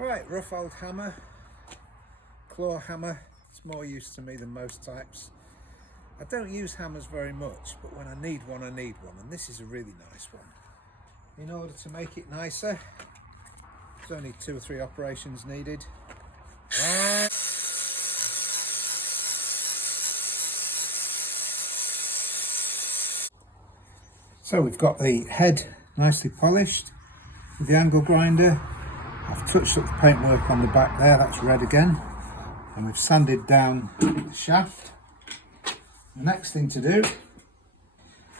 Right, rough old hammer, claw hammer. It's more use to me than most types. I don't use hammers very much, but when I need one, I need one, and this is a really nice one. In order to make it nicer, there's only 2 or 3 operations needed. So we've got the head nicely polished with the angle grinder. I've touched up the paintwork on the back there, that's red again. And we've sanded down the shaft. The next thing to do,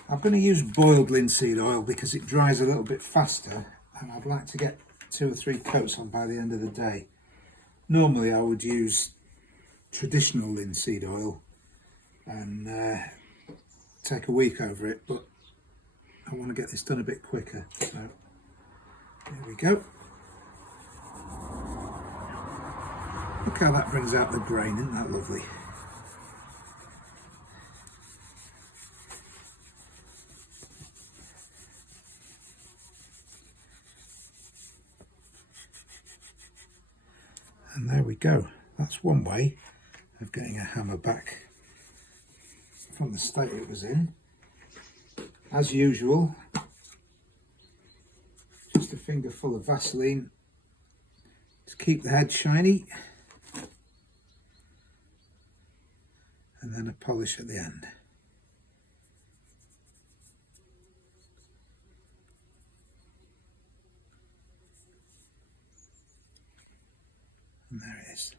I'm going to use boiled linseed oil because it dries a little bit faster, and I'd like to get 2 or 3 coats on by the end of the day. Normally I would use traditional linseed oil and take a week over it, but I want to get this done a bit quicker. So there we go. Look how that brings out the grain, isn't that lovely? And there we go. That's one way of getting a hammer back from the state it was in. As usual, just a finger full of Vaseline to keep the head shiny, and then a polish at the end. And there it is.